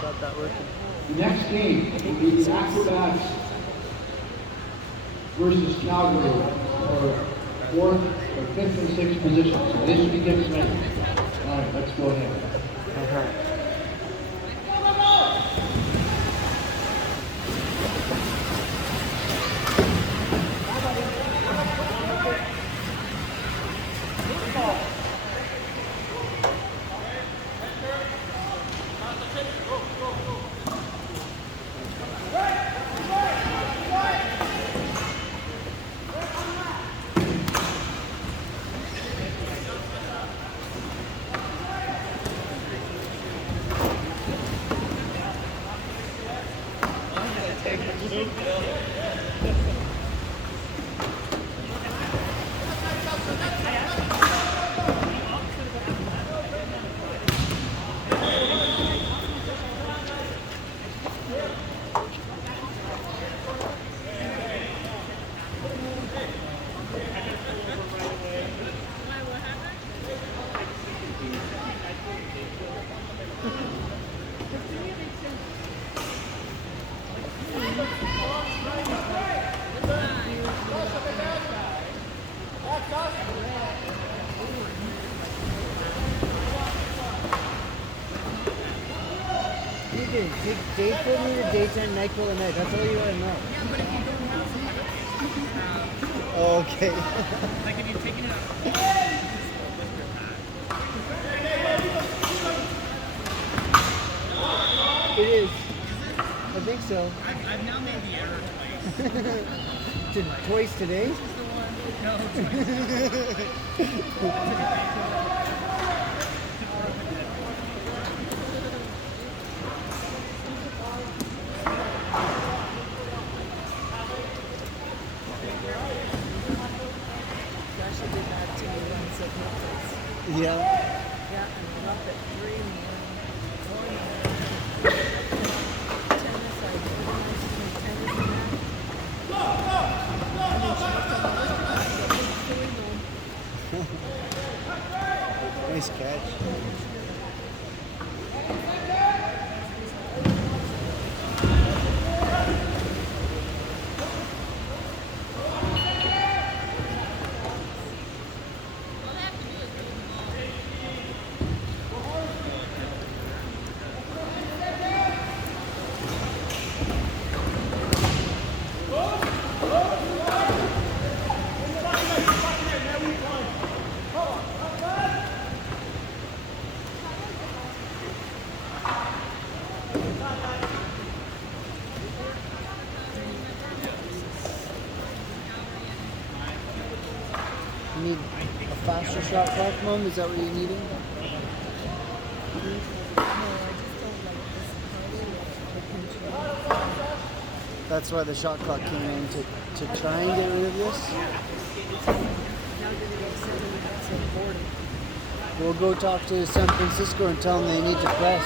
got that working. The next game will be the Acrobats versus Calgary for fourth or fifth and sixth position. So this begins tonight. All right, let's go ahead. Take dayquil meter, daytime, NyQuil, and night. That's all you want to know. Yeah, but if you don't have some, Okay. like if you're taking it out. It is. I think so. I've now made the error twice. Twice today? This is the one. No, twice. Yeah. Yeah, and up at 3 more. 4 more. Tennis, I organized some tennis match. Nice catch. You need a faster shot clock, Mom? Is that what you're needing? No, I just don't like this party. That's why the shot clock came in to try and get rid of this. Now you're going to get 7 minutes and 40. We'll go talk to San Francisco and tell them they need to press.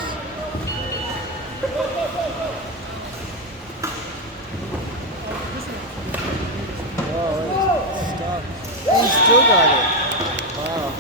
Oh, it's stuck. He still got it. Wow.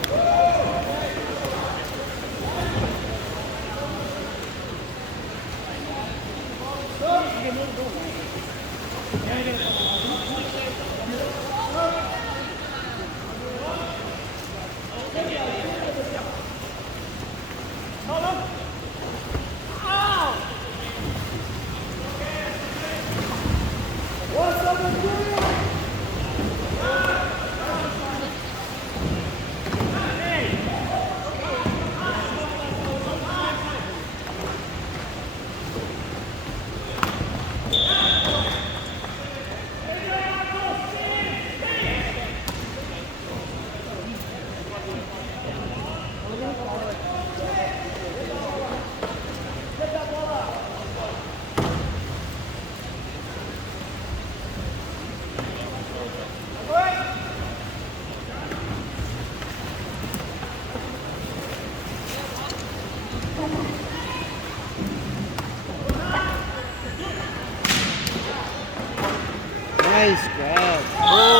Nice grab. Oh.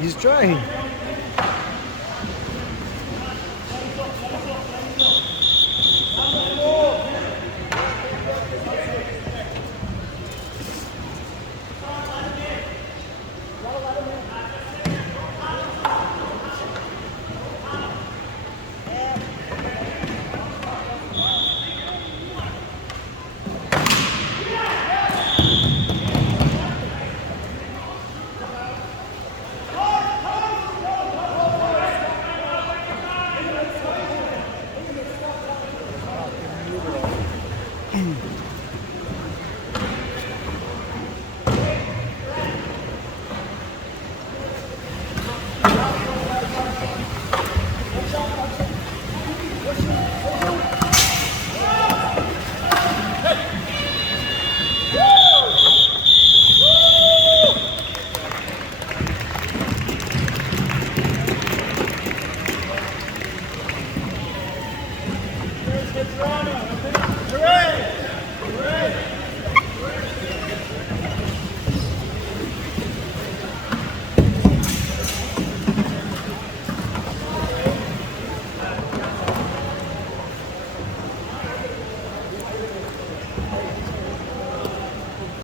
He's trying.